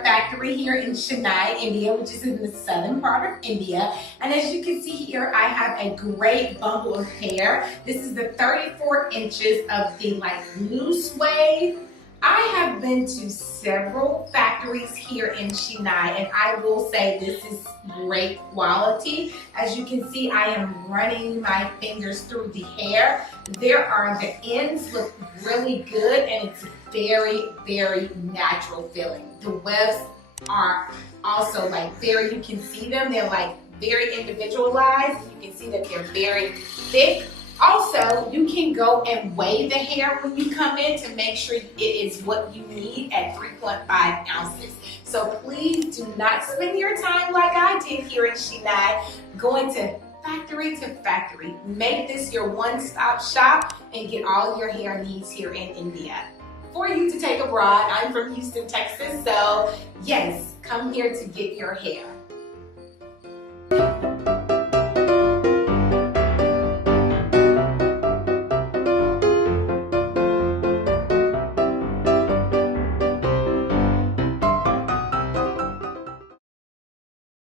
Hair Factory here in Chennai, India, which is in the southern part of India. And as you can see here, I have a great bundle of hair. This is the 34 inches of the loose wave. I have been to several factories here in Chennai, and I will say this is great quality. As you can see, I am running my fingers through the hair. The ends look really good, and it's very, very natural feeling. The wefts are also you can see them, they're very individualized. You can see that they're very thick. Also, you can go and weigh the hair when you come in to make sure it is what you need at 3.5 ounces. So please do not spend your time like I did here in Chennai, going to factory. Make this your one-stop shop and get all your hair needs here in India. For you to take abroad, I'm from Houston, Texas, so yes, come here to get your hair.